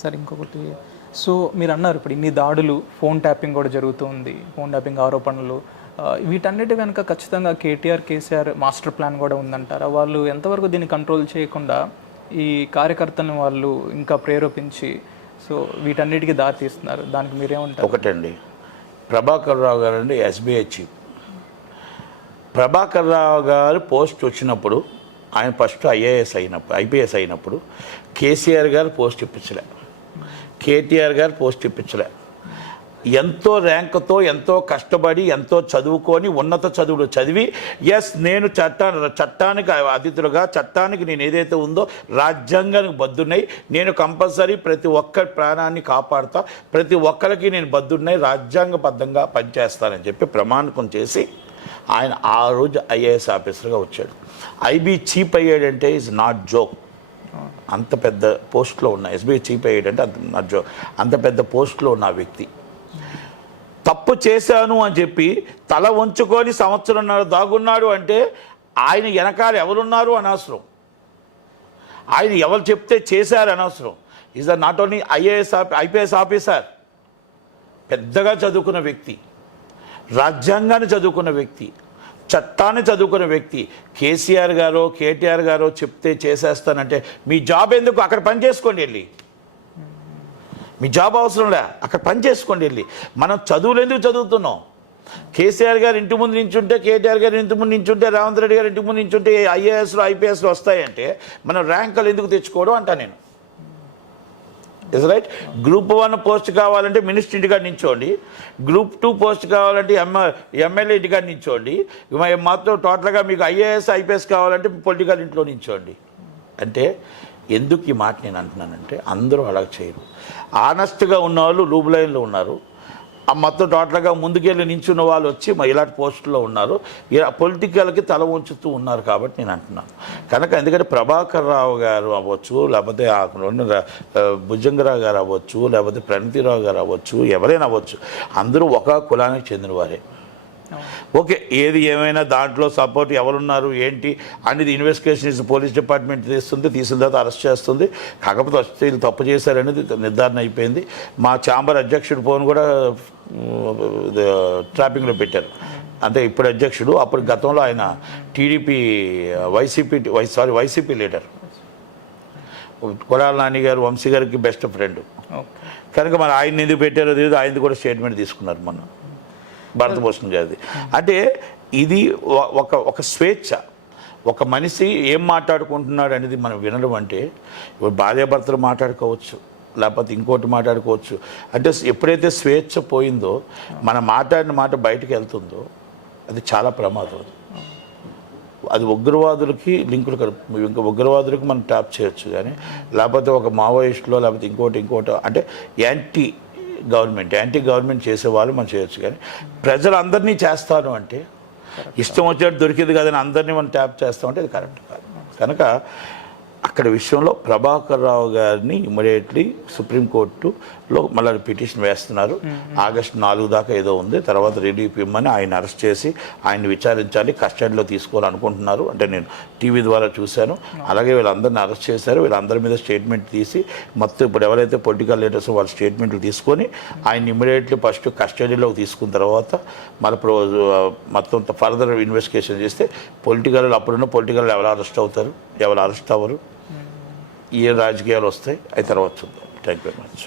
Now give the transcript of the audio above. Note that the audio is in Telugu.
సార్ ఇంకొకటి. సో మీరు అన్నారు ఇప్పుడు ఇన్ని దాడులు ఫోన్ ట్యాపింగ్ కూడా జరుగుతుంది ఫోన్ ట్యాపింగ్ ఆరోపణలు. వీటన్నిటి వెనుక ఖచ్చితంగా కేటీఆర్ కేసీఆర్ మాస్టర్ ప్లాన్ కూడా ఉందంటారా? వాళ్ళు ఎంతవరకు దీన్ని కంట్రోల్ చేయకుండా ఈ కార్యకర్తలను వాళ్ళు ఇంకా ప్రేరేపించి సో వీటన్నిటికీ దారి తీస్తున్నారు దానికి మీరేమంటారు? ఒకటండి. ప్రభాకర్ రావు గారు అండి ఎస్బీఐ చీఫ్. ప్రభాకర్ రావు గారు పోస్ట్ వచ్చినప్పుడు ఆయన ఫస్ట్ ఐఏఎస్ అయినప్పుడు ఐపీఎస్ అయినప్పుడు కేసీఆర్ గారు పోస్ట్ ఇప్పించలే. కేటీఆర్ గారు పోస్ట్ ఇప్పించలే. ఎంతో ర్యాంకుతో ఎంతో కష్టపడి ఎంతో చదువుకొని ఉన్నత చదువులు చదివి ఎస్ నేను చట్టా చట్టానికి అతిథులుగా చట్టానికి నేను ఏదైతే ఉందో రాజ్యాంగానికి బద్దున్నాయి నేను కంపల్సరీ ప్రతి ఒక్కరి ప్రాణాన్ని కాపాడుతా ప్రతి ఒక్కరికి నేను బద్దున్నాయి రాజ్యాంగబద్ధంగా పనిచేస్తానని చెప్పి ప్రమాణకం చేసి ఆయన ఆ రోజు ఐఏఎస్ ఆఫీసర్గా వచ్చాడు. ఐబీ చీప్ అయ్యాడంటే ఈజ్ నాట్ జోక్ అంత పెద్ద పోస్ట్లో ఉన్న ఎస్బీఐ చీప్ అయ్యాడంటే అంత అంత పెద్ద పోస్ట్లో ఉన్న వ్యక్తి. తప్పు చేశాను అని చెప్పి తల వంచుకొని సంవత్సరంన్నర దాగున్నాడు అంటే ఆయన వెనకాల ఎవరున్నారు అనవసరం. ఆయన ఎవరు చెప్తే చేశారు అనవసరం. Is not only IAS IPS officer. పెద్దగా చదువుకున్న వ్యక్తి. రాజ్యాంగాన్ని చదువుకున్న వ్యక్తి. చట్టాన్ని చదువుకున్న వ్యక్తి కేసీఆర్ గారో కేటీఆర్ గారో చెప్తే చేసేస్తానంటే మీ జాబ్ ఎందుకు? అక్కడ పని చేసుకోండి వెళ్ళి. మీ జాబ్ అవసరం లే అక్కడ పని చేసుకోండి వెళ్ళి. మనం చదువులు ఎందుకు చదువుతున్నాం? కేసీఆర్ గారు ఇంటి ముందు నించుంటే కేటీఆర్ గారు ఇంటి ముందు నించుంటే రేవంత్ రెడ్డి గారు ఇంటి ముందు నించుంటే ఐఏఎస్లు ఐపీఎస్లు వస్తాయంటే మనం ర్యాంకులు ఎందుకు తెచ్చుకోవడం అంటా నేను. Is right group one post కావాలంటే మినిస్టర్ ఇంటికాడ నించోండి. గ్రూప్ టూ పోస్ట్ కావాలంటే ఎమ్మె ఎమ్మెల్యే ఇంటికాడ నించోండి. మాత్రం టోటల్గా మీకు ఐఏఎస్ ఐపీఎస్ కావాలంటే పొలిటికల్ ఇంట్లో నించోండి. అంటే ఎందుకు ఈ మాట నేను అంటున్నానంటే అందరూ అలా చేయరు. ఆనెస్ట్గా ఉన్న వాళ్ళు లూబ్ లైన్లో ఉన్నారు. మొత్తం టోటల్గా ముందుకెళ్ళి నించున్న వాళ్ళు వచ్చి మా ఇలాంటి పోస్టుల్లో ఉన్నారు. ఇలా పొలిటికల్కి తల ఉంచుతూ ఉన్నారు కాబట్టి నేను అంటున్నాను. కనుక ఎందుకంటే ప్రభాకర్ రావు గారు అవ్వచ్చు లేకపోతే ఆ భుజంగరావు గారు అవ్వచ్చు లేకపోతే ప్రణతిరావు గారు అవ్వచ్చు ఎవరైనా అవ్వచ్చు అందరూ ఒక కులానికి చెందినవారే ఓకే ఏది ఏమైనా దాంట్లో సపోర్ట్ ఎవరున్నారు ఏంటి అనేది ఇన్వెస్టిగేషన్ పోలీస్ డిపార్ట్మెంట్ తీస్తుంది తీసిన తర్వాత అరెస్ట్ చేస్తుంది. కాకపోతే వస్తే వీళ్ళు తప్పు చేశారనేది నిర్ధారణ అయిపోయింది. మా ఛాంబర్ అధ్యక్షుడు ఫోన్ కూడా ట్రాపింగ్లో పెట్టారు. అంటే ఇప్పుడు అధ్యక్షుడు అప్పుడు గతంలో ఆయన TDP YCP Y sorry YCP leader Kodali Nani గారు వంశీ గారికి బెస్ట్ ఫ్రెండ్ ఓకే. కనుక మరి ఆయన ఎందుకు పెట్టారో తెలియదు ఆయనది కూడా స్టేట్మెంట్ తీసుకున్నారు మొన్న. భారతభూషణ్ గారిది. అంటే ఇది ఒక ఒక స్వేచ్ఛ. ఒక మనిషి ఏం మాట్లాడుకుంటున్నాడు అనేది మనం వినడం అంటే ఇప్పుడు భార్యాభర్తలు మాట్లాడుకోవచ్చు లేకపోతే ఇంకోటి మాట్లాడుకోవచ్చు. అంటే ఎప్పుడైతే స్వేచ్ఛ పోయిందో మనం మాట్లాడిన మాట బయటకు వెళ్తుందో అది చాలా ప్రమాదం అది. అది ఉగ్రవాదులకి లింకులు కలుపు ఇంకా ఉగ్రవాదులకు మనం ట్యాప్ చేయొచ్చు కానీ లేకపోతే ఒక మావోయిస్టులో లేకపోతే ఇంకోటి ఇంకోటి అంటే యాంటీ గవర్నమెంట్ యాంటీ గవర్నమెంట్ చేసేవాళ్ళు మనం చేయొచ్చు కానీ ప్రజలందరినీ చేస్తాను అంటే ఇష్టం వచ్చినట్టు దొరికింది కదని అందరినీ మనం ట్యాప్ చేస్తామంటే అది కరెక్ట్ కాదు. కనుక అక్కడ విషయంలో ప్రభాకర్ రావు గారిని ఇమీడియట్లీ సుప్రీంకోర్టులో మళ్ళీ పిటిషన్ వేస్తున్నారు. ఆగస్టు నాలుగు దాకా ఏదో ఉంది. తర్వాత రిలీఫ్ ఇమ్మని ఆయన అరెస్ట్ చేసి ఆయన్ని విచారించాలి కస్టడీలో తీసుకోవాలనుకుంటున్నారు. అంటే నేను టీవీ ద్వారా చూశాను. అలాగే వీళ్ళందరిని అరెస్ట్ చేశారు. వీళ్ళందరి మీద స్టేట్మెంట్ తీసి మొత్తం ఇప్పుడు ఎవరైతే పొలిటికల్ లీడర్స్ వాళ్ళ స్టేట్మెంట్లు తీసుకొని ఆయన ఇమీడియట్లీ ఫస్ట్ కస్టడీలోకి తీసుకున్న తర్వాత మళ్ళీ మొత్తం ఫర్దర్ ఇన్వెస్టిగేషన్ చేస్తే పొలిటికల్ అప్పుడున్న పొలిటికల్ ఎవరు అరెస్ట్ అవుతారు? ఎవరు అరెస్ట్ అవ్వరు? ఏ రాజకీయాలు వస్తాయి అవి తర్వాత చూద్దాం. Thank you very much